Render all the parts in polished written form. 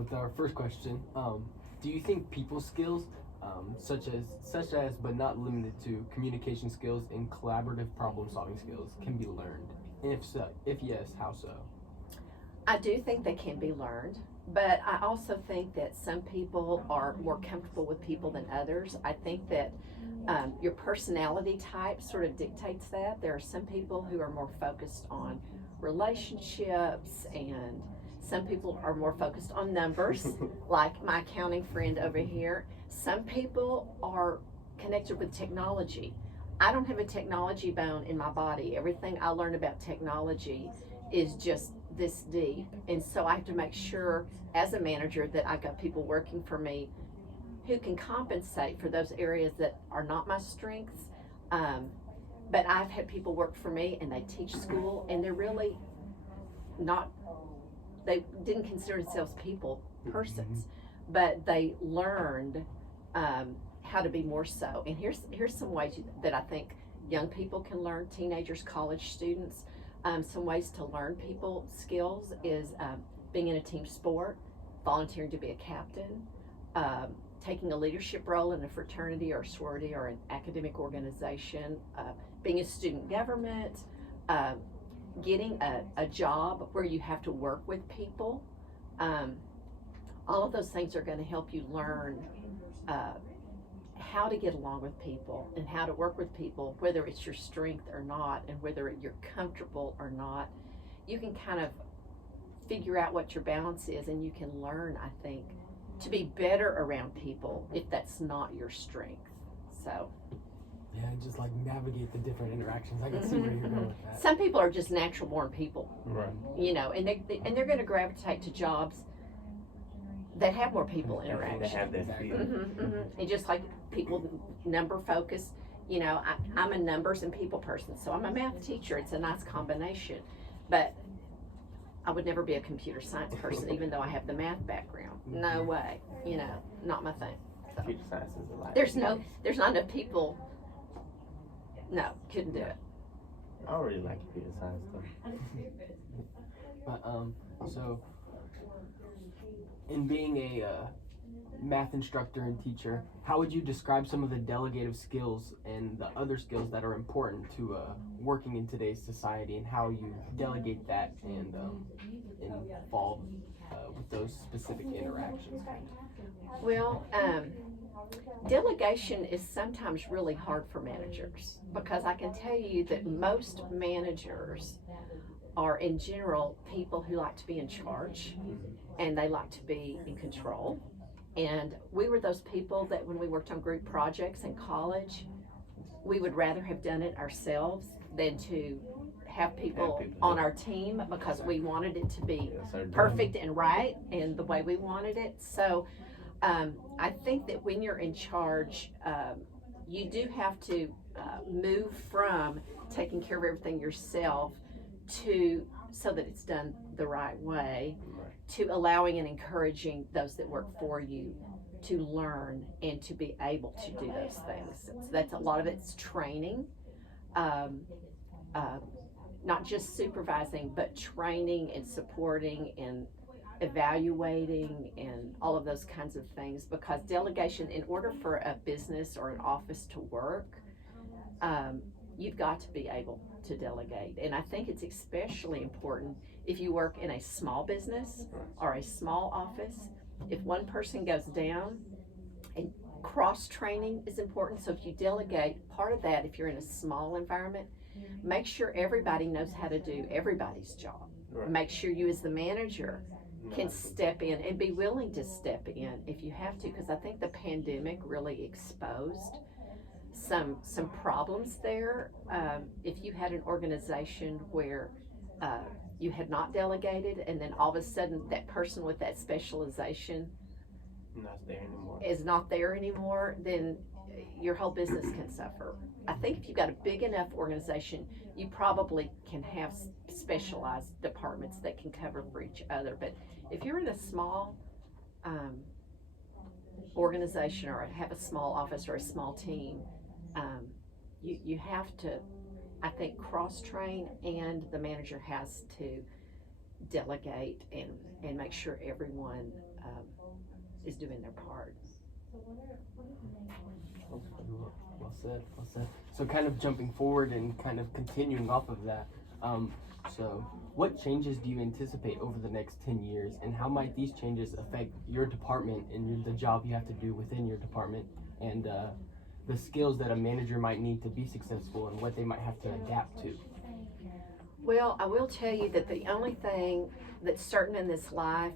with our first question, do you think people skills, such as but not limited to communication skills and collaborative problem solving skills, can be learned? If so, if yes, how so? I do think they can be learned, but I also think that some people are more comfortable with people than others. I think that your personality type sort of dictates that. There are some people who are more focused on relationships, and some people are more focused on numbers, like my accounting friend over here. Some people are connected with technology. I don't have a technology bone in my body. Everything I learn about technology is just this deep. And so I have to make sure as a manager that I got people working for me who can compensate for those areas that are not my strengths. But I've had people work for me and they teach school and they're really not, they didn't consider themselves people persons, but they learned how to be more so. And here's some ways that I think young people can learn, teenagers, college students. Some ways to learn people skills is being in a team sport, volunteering to be a captain, taking a leadership role in a fraternity or sorority or an academic organization, being a student government, getting a job where you have to work with people. All of those things are going to help you learn how to get along with people and how to work with people, whether it's your strength or not, and whether you're comfortable or not. You can kind of figure out what your balance is, and you can learn, I think, to be better around people if that's not your strength. So Yeah, and just like navigate the different interactions. I can see where you're going with that. some people are just natural born people, Right. you know, and they're going to gravitate to jobs that have more people interaction. They have that feel. And just like people number focused, you know, I'm a numbers and people person, so I'm a math teacher. It's a nice combination, but I would never be a computer science person, even though I have the math background. No way, you know, not my thing. So, Computer science is a lot. there's not enough people. No, couldn't do it. I don't really like computer science though. But so in being a math instructor and teacher, how would you describe some of the delegative skills and the other skills that are important to working in today's society, and how you delegate that and involve with those specific interactions? Well, delegation is sometimes really hard for managers, because I can tell you that most managers are in general people who like to be in charge and they like to be in control. And we were those people that when we worked on group projects in college, we would rather have done it ourselves than to have people on our team, because we wanted it to be perfect and right and the way we wanted it. So I think that when you're in charge, you do have to move from taking care of everything yourself to so that it's done the right way, to allowing and encouraging those that work for you to learn and to be able to do those things. So that's a lot of it's training, not just supervising, but training and supporting and evaluating and all of those kinds of things. Because delegation, in order for a business or an office to work, you've got to be able to delegate. And I think it's especially important if you work in a small business or a small office. If one person goes down, and cross training is important. So if you delegate, part of that, if you're in a small environment, make sure everybody knows how to do everybody's job. Make sure you as the manager can step in and be willing to step in if you have to, because I think the pandemic really exposed some problems there. If you had an organization where you had not delegated, and then all of a sudden that person with that specialization is not there anymore, then your whole business can suffer. I think if you've got a big enough organization, you probably can have specialized departments that can cover for each other. But if you're in a small organization or have a small office or a small team, you have to, I think, cross-train, and the manager has to delegate and make sure everyone is doing their part. Well said, well said. So kind of jumping forward and kind of continuing off of that, so what changes do you anticipate over the next 10 years, and how might these changes affect your department and the job you have to do within your department, and the skills that a manager might need to be successful and what they might have to adapt to? Well, I will tell you that the only thing that's certain in this life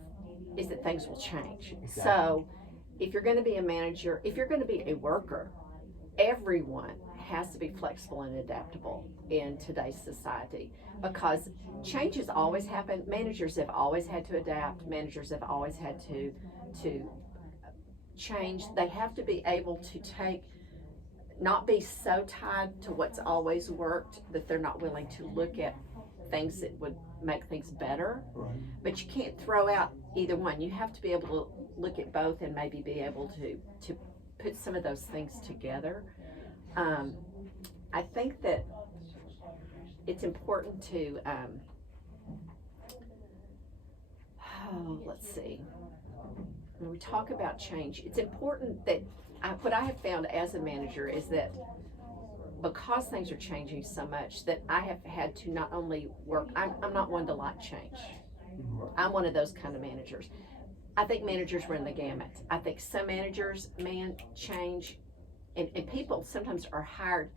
is that things will change. Exactly. So if you're going to be a manager, if you're going to be a worker, everyone has to be flexible and adaptable in today's society, because changes always happen. Managers have always had to adapt. Managers have always had to change. They have to be able to not be so tied to what's always worked that they're not willing to look at things that would make things better. Right. But you can't throw out either one. You have to be able to look at both and maybe be able to put some of those things together. I think that it's important to, let's see, when we talk about change, it's important that what I have found as a manager is that because things are changing so much, that I have had to not only work, I'm not one to like change. I'm one of those kind of managers. I think managers run the gamut. I think some managers change, and people sometimes are hired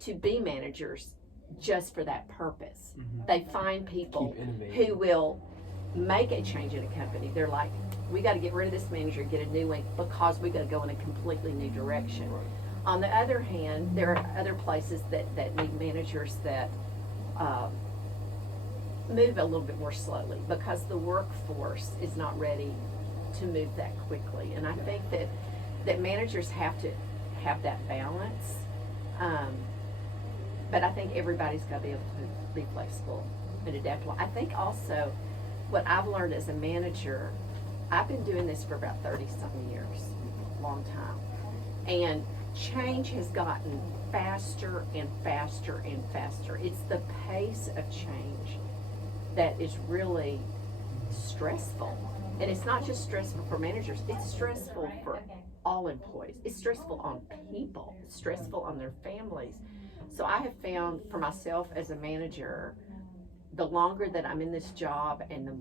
to be managers just for that purpose. They find people Keep innovating. who will make a change in a company. They're like, we got to get rid of this manager, get a new one, because we got to go in a completely new direction. Right. On the other hand, there are other places that need managers that move a little bit more slowly, because the workforce is not ready to move that quickly. And I think that managers have to have that balance. But I think everybody's got to be able to be flexible and adaptable. I think also what I've learned as a manager, I've been doing this for about 30-something years, long time. And change has gotten faster and faster and faster. It's the pace of change that is really stressful. And it's not just stressful for managers, it's stressful for all employees. It's stressful on people, it's stressful on their families. So I have found for myself as a manager, the longer that I'm in this job and the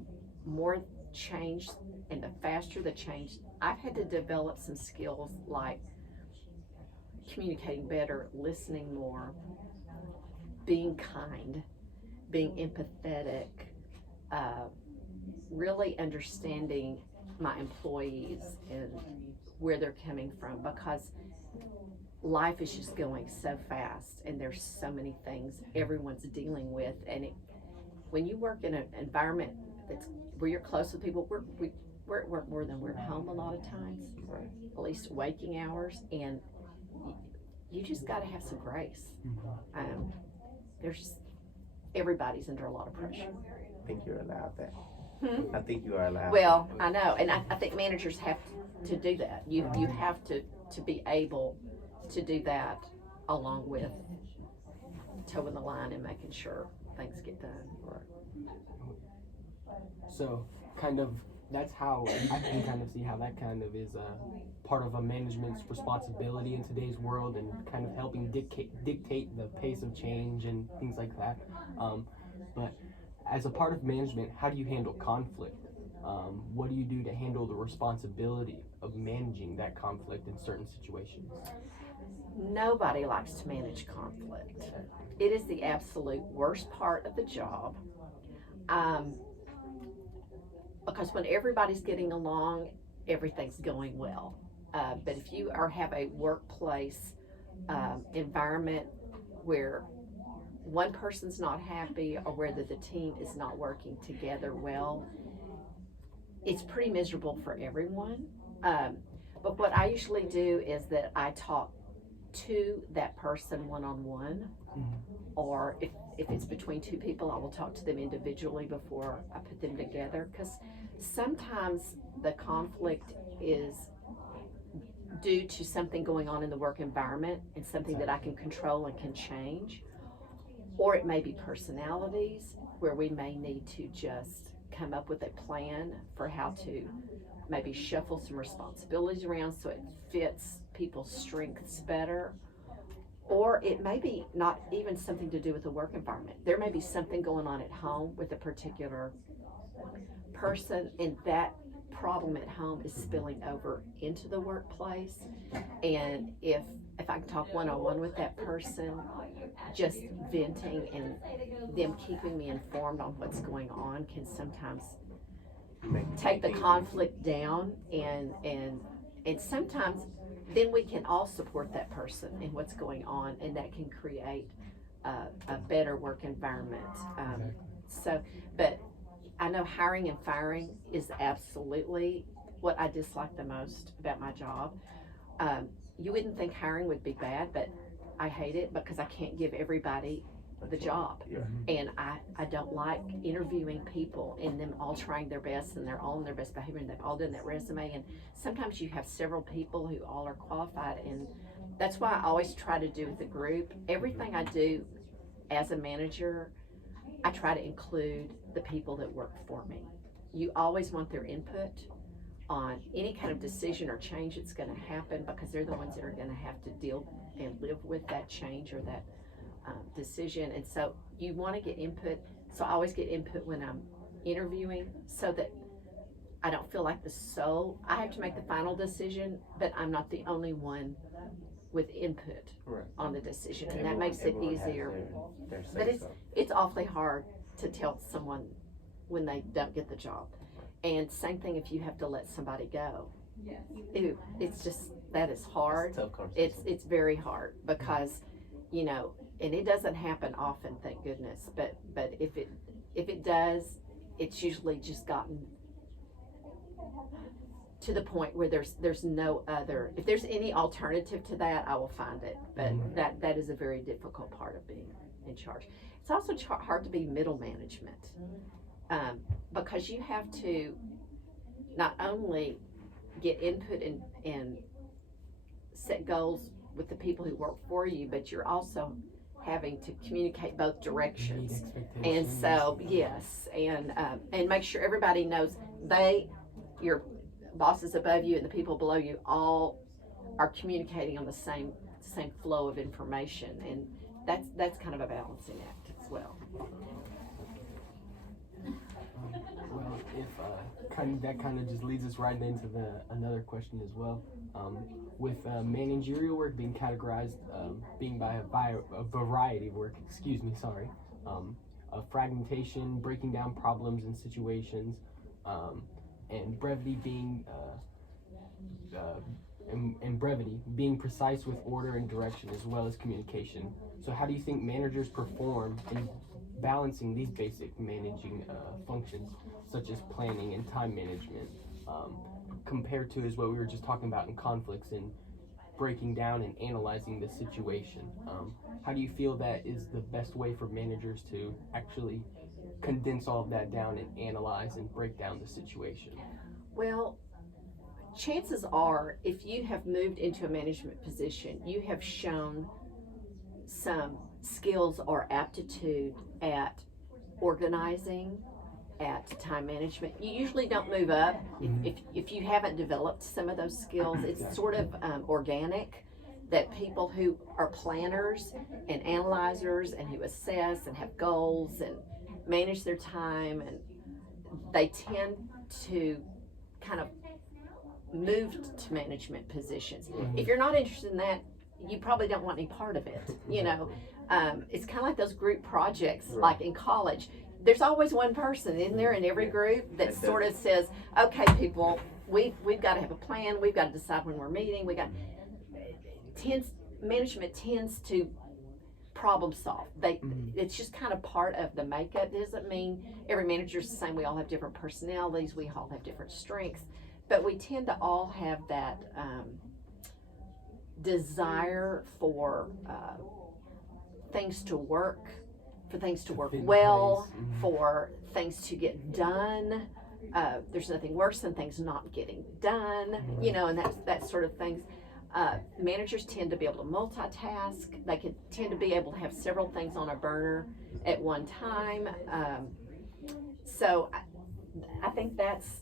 more change and the faster the change, I've had to develop some skills like communicating better, listening more, being kind, being empathetic, really understanding my employees and where they're coming from, because life is just going so fast and there's so many things everyone's dealing with. And when you work in an environment that's where you're close with people, we're at work more than we're at home a lot of times, at least waking hours, and you just got to have some grace. Everybody's under a lot of pressure. I think you're allowed that. Hmm? I think you are allowed. Well, I know, and I think managers have to do that. You have to be able to do that, along with towing the line and making sure things get done. So kind of that's how I can kind of see how that kind of is part of a management's responsibility in today's world, and kind of helping dictate the pace of change and things like that. But as a part of management, how do you handle conflict? What do you do to handle the responsibility of managing that conflict in certain situations? Nobody likes to manage conflict. It is the absolute worst part of the job. Because when everybody's getting along, everything's going well. But if you have a workplace environment where one person's not happy, or whether the team is not working together well, it's pretty miserable for everyone. But what I usually do is that I talk to that person one-on-one, or if it's between two people, I will talk to them individually before I put them together, because sometimes the conflict is due to something going on in the work environment and something that I can control and can change, or it may be personalities where we may need to just come up with a plan for how to maybe shuffle some responsibilities around so it fits people's strengths better. Or it may be not even something to do with the work environment. There may be something going on at home with a particular person, and that problem at home is spilling over into the workplace. And if I can talk one-on-one with that person, just venting and them keeping me informed on what's going on can sometimes take the conflict down, and sometimes then we can all support that person in what's going on, and that can create a better work environment. But I know hiring and firing is absolutely what I dislike the most about my job. You wouldn't think hiring would be bad, but I hate it because I can't give everybody the job. Yeah. And I don't like interviewing people and them all trying their best and they're all in their best behavior and they've all done that resume, and sometimes you have several people who all are qualified, and that's why I always try to do with the group. Everything I do as a manager, I try to include the people that work for me. You always want their input on any kind of decision or change that's going to happen, because they're the ones that are going to have to deal and live with that change or that decision. And so you want to get input. So I always get input when I'm interviewing, so that I don't feel like I have to make the final decision, but I'm not the only one with input Right. on the decision, and that makes it Everyone has easier. their But say-so. it's awfully hard to tell someone when they don't get the job. And same thing if you have to let somebody go. It's just, that is hard. It's a tough conversation. It's very hard, because, you know, and it doesn't happen often, thank goodness, but if it does, it's usually just gotten to the point where there's no other, if there's any alternative to that, I will find it. But that is a very difficult part of being in charge. It's also hard to be middle management, because you have to not only get input and set goals with the people who work for you, but you're also having to communicate both directions. And so, yes, and make sure everybody knows your bosses above you and the people below you all are communicating on the same flow of information, and that's kind of a balancing act as well. Well, if that kind of just leads us right into another question as well. With managerial work being categorized, being by a variety of work, fragmentation, breaking down problems and situations, and brevity being being precise with order and direction, as well as communication. So how do you think managers perform in balancing these basic managing functions, such as planning and time management, compared to as what we were just talking about in conflicts and breaking down and analyzing the situation? How do you feel that is the best way for managers to actually condense all of that down and analyze and break down the situation? Well, chances are, if you have moved into a management position, you have shown some skills or aptitude at organizing, at time management. You usually don't move up if you haven't developed some of those skills. It's sort of organic that people who are planners and analyzers and who assess and have goals and manage their time, and they tend to kind of move to management positions. If you're not interested in that, you probably don't want any part of it. You know, it's kind of like those group projects, like in college. There's always one person in there in every group that sort of says, okay, people, we've got to have a plan. We've got to decide when we're meeting. Management tends to problem solve. It's just kind of part of the makeup. It doesn't mean every manager's the same. We all have different personalities. We all have different strengths, but we tend to all have that desire for things to work, for things to work well, for things to get done. There's nothing worse than things not getting done, you know, and that sort of things. Managers tend to be able to multitask. They can tend to be able to have several things on a burner at one time. So I think that's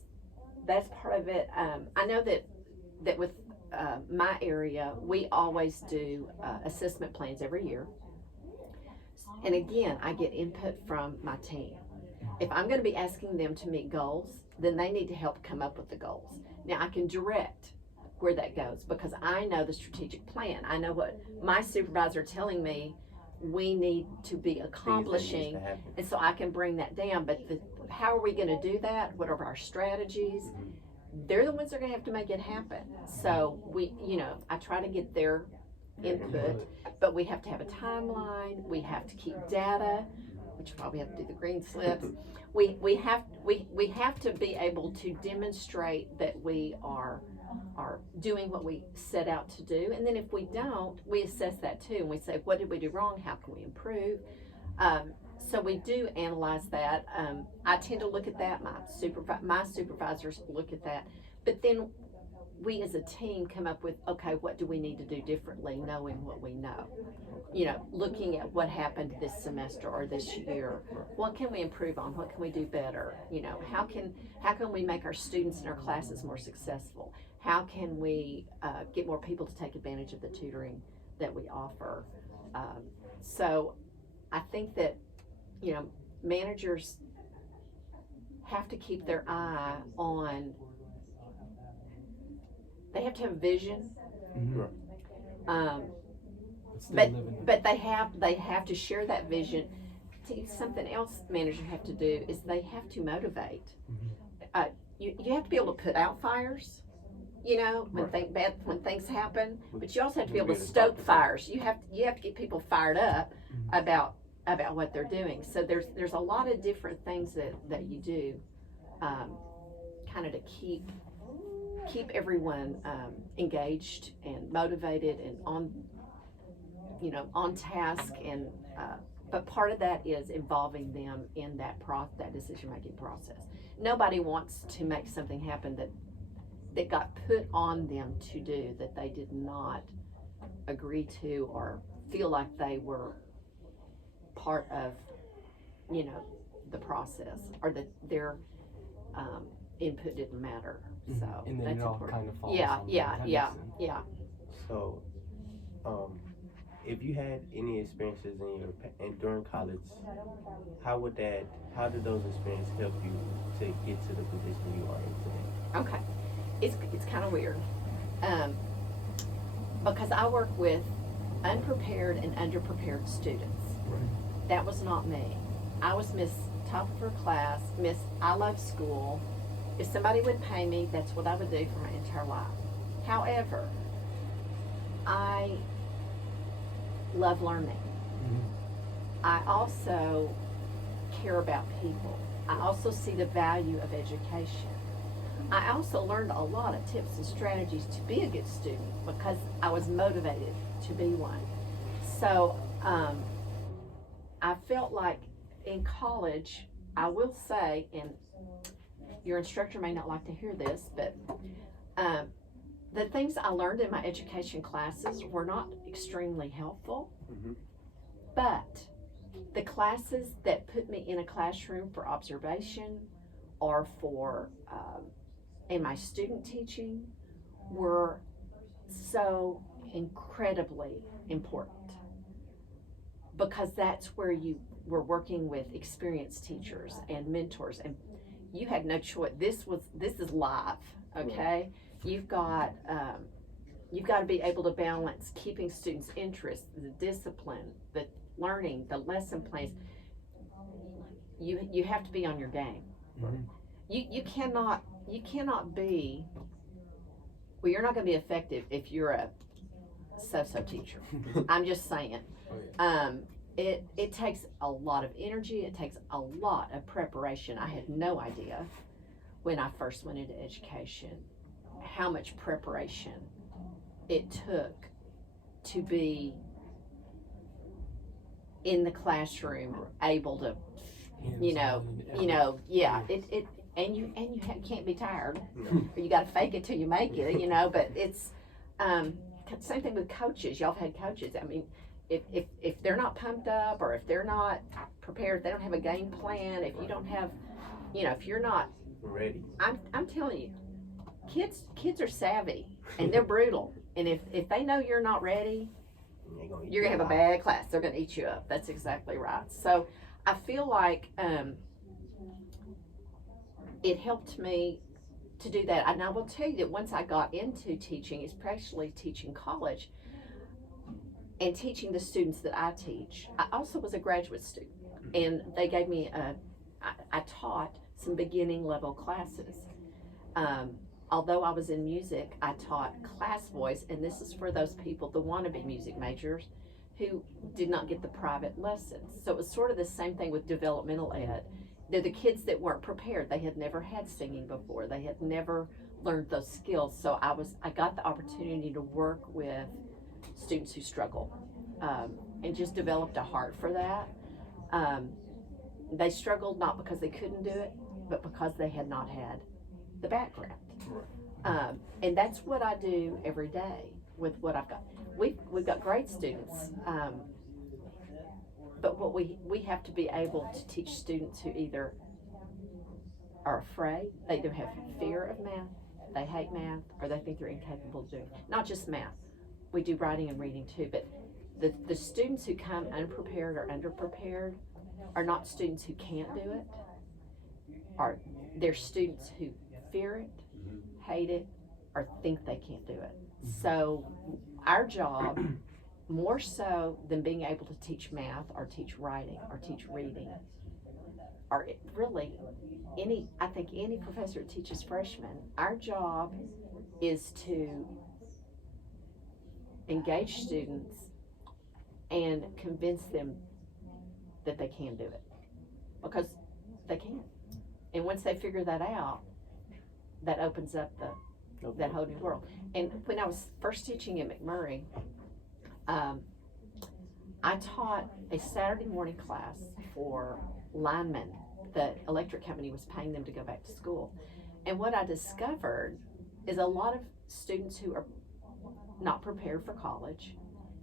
that's part of it. I know that with my area, we always do assessment plans every year. And again, I get input from my team. If I'm going to be asking them to meet goals, then they need to help come up with the goals. Now, I can direct where that goes because I know the strategic plan. I know what my supervisor telling me we need to be accomplishing, and so I can bring that down. But how are we going to do that? What are our strategies? They're the ones that are going to have to make it happen. So I try to get their input, but we have to have a timeline. We have to keep data, which probably have to do the green slips. We have to be able to demonstrate that we are doing what we set out to do, and then if we don't, we assess that too, and we say, what did we do wrong? How can we improve? So we do analyze that. I tend to look at that. My supervisors look at that, but then we as a team come up with, okay, what do we need to do differently, knowing what we know? Looking at what happened this semester or this year. What can we improve on? What can we do better? How can we make our students in our classes more successful? How can we get more people to take advantage of the tutoring that we offer? So I think that, managers have to keep their eye on, they have to have vision. But they have to share that vision. Something else managers have to do is they have to motivate. You have to be able to put out fires, when things happen, but you also have to be able to stoke fires. You have to get people fired up about what they're doing. So there's a lot of different things that you do, kind of to keep everyone engaged and motivated and on task, and but part of that is involving them in that decision making process. Nobody wants to make something happen that got put on them to do that they did not agree to or feel like they were part of the process, or that their input didn't matter. So and then that's it all important. kind of falls. Yeah. So, if you had any experiences during college, how did those experiences help you to get to the position you are in today? Okay, it's kind of weird, because I work with unprepared and underprepared students. That was not me. I was Miss Top of her class, Miss I love school. If somebody would pay me, that's what I would do for my entire life. However, I love learning. I also care about people. I also see the value of education. I also learned a lot of tips and strategies to be a good student because I was motivated to be one. So I felt like in college, I will say, and your instructor may not like to hear this, but the things I learned in my education classes were not extremely helpful. But the classes that put me in a classroom for observation or for in my student teaching were so incredibly important, because that's where you were working with experienced teachers and mentors, and you had no choice. This is live, okay? You've got to be able to balance keeping students' interest, the discipline, the learning, the lesson plans. You have to be on your game. You cannot be. Well, you're not going to be effective if you're a so-so teacher. I'm just saying. It takes a lot of energy. It takes a lot of preparation. I had no idea when I first went into education how much preparation it took to be in the classroom, able to, and you can't be tired, or you got to fake it till you make it, But it's same thing with coaches. Y'all have had coaches. I mean, if they're not pumped up, or if they're not prepared, if they don't have a game plan, if you don't have, if you're not ready. I'm telling you, kids are savvy and they're brutal. And if they know you're not ready, you're gonna have a bad class. They're gonna eat you up. That's exactly right. So I feel like it helped me to do that. And I will tell you that once I got into teaching, especially teaching college and teaching the students that I teach, I also was a graduate student, and they gave me I taught some beginning level classes. Although I was in music, I taught class voice, and this is for those people, the wannabe music majors, who did not get the private lessons. So it was sort of the same thing with developmental ed. They're the kids that weren't prepared. They had never had singing before. They had never learned those skills. So I got the opportunity to work with students who struggle, and just developed a heart for that. They struggled not because they couldn't do it, but because they had not had the background. And that's what I do every day with what I've got. We've got great students, but what we have to be able to teach students who either are afraid, they either have fear of math, they hate math, or they think they're incapable of doing it. Not just math, we do writing and reading too, but the students who come unprepared or underprepared are not students who can't do it, they're students who fear it, hate it, or think they can't do it. So our job, more so than being able to teach math or teach writing or teach reading, or really I think any professor that teaches freshmen, our job is to engage students and convince them that they can do it, because they can. And once they figure that out, that opens up that whole new world. And when I was first teaching at McMurray, I taught a Saturday morning class for linemen. The electric company was paying them to go back to school. And what I discovered is a lot of students who are not prepared for college.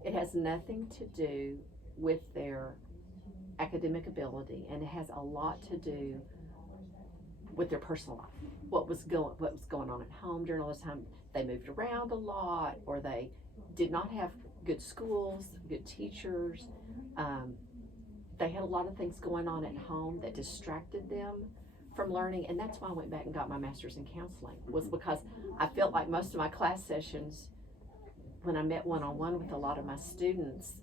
It has nothing to do with their academic ability, and it has a lot to do with their personal life. What was going on at home during all this time. They moved around a lot, or they did not have good schools, good teachers. They had a lot of things going on at home that distracted them from learning, and that's why I went back and got my master's in counseling, was because I felt like most of my class sessions, when I met one-on-one with a lot of my students,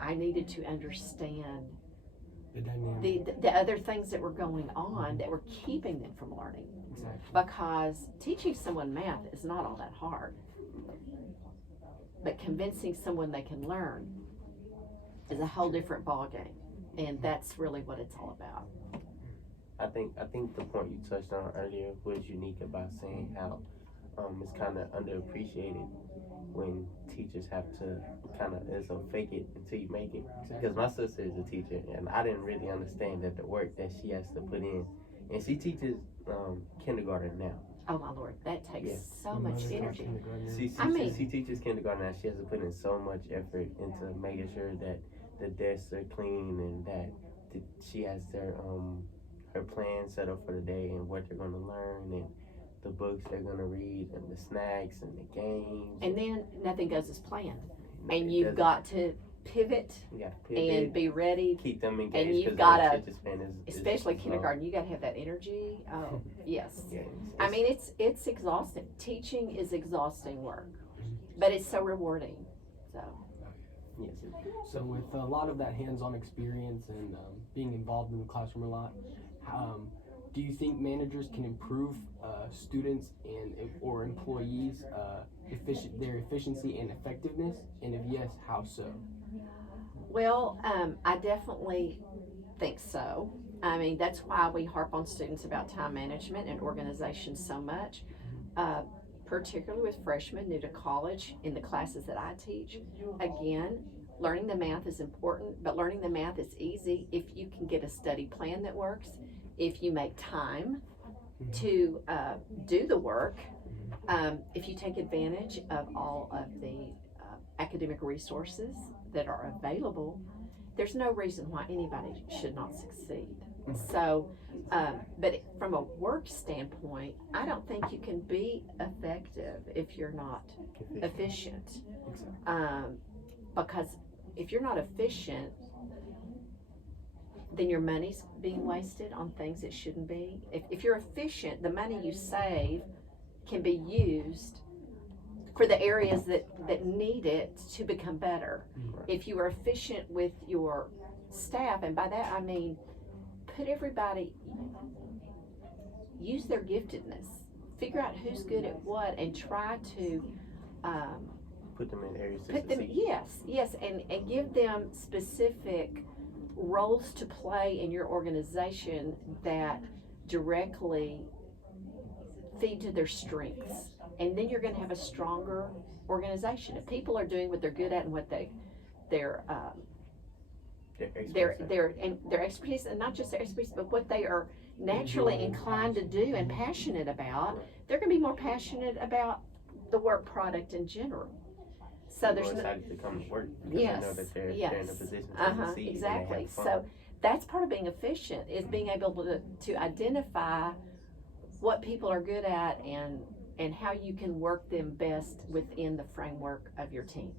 I needed to understand the other things that were going on that were keeping them from learning. Exactly. Because teaching someone math is not all that hard, but convincing someone they can learn is a whole different ballgame, and that's really what it's all about. I think the point you touched on earlier was unique about saying how it's kind of underappreciated when teachers have to kind of fake it until you make it. Because my sister is a teacher, and I didn't really understand that the work that she has to put in, and she teaches kindergarten now. Oh my Lord, that takes so much energy. She teaches kindergarten now. She has to put in so much effort into making sure that the desks are clean, and that she has her plan set up for the day and what they're going to learn, and the books they're going to read, and the snacks and the games. And then nothing goes as planned. And you've got to pivot and be ready. Keep them engaged. And you've got to, especially kindergarten, you got to have that energy. Oh, yes. Yeah, I mean, it's exhausting. Teaching is exhausting work, but it's so rewarding. So. Yes. So with a lot of that hands-on experience and being involved in the classroom a lot, do you think managers can improve students or employees' their efficiency and effectiveness? And if yes, how so? Well, I definitely think so. I mean, that's why we harp on students about time management and organization so much, particularly with freshmen new to college in the classes that I teach. Again, learning the math is important, but learning the math is easy if you can get a study plan that works, if you make time to do the work, if you take advantage of all of the academic resources that are available. There's no reason why anybody should not succeed. So, but from a work standpoint, I don't think you can be effective if you're not efficient. Because if you're not efficient, then your money's being wasted on things it shouldn't be. If you're efficient, the money you save can be used for the areas that need it to become better. If you are efficient with your staff, and by that I mean put everybody, use their giftedness, figure out who's good at what, and try to Put them in areas to put them, succeed. yes, and give them specific roles to play in your organization that directly feed to their strengths. And then you're gonna have a stronger organization. If people are doing what they're good at and what their expertise, and not just their expertise, but what they are naturally inclined to do and passionate about, they're gonna be more passionate about the work product in general. So there's More no, excited to come to work because they know that they're in a position to succeed. And exactly. they have fun. So that's part of being efficient, is being able to identify what people are good at and how you can work them best within the framework of your team.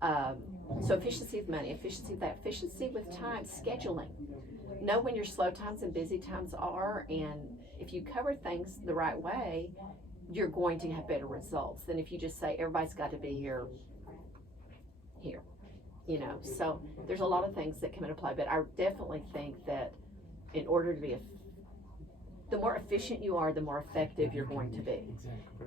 So efficiency of money, efficiency of that, efficiency with time, scheduling. Know when your slow times and busy times are, and if you cover things the right way, you're going to have better results than if you just say everybody's got to be here. You know, so there's a lot of things that come into play, but I definitely think that in order to be the more efficient you are, the more effective you're going to be. Exactly.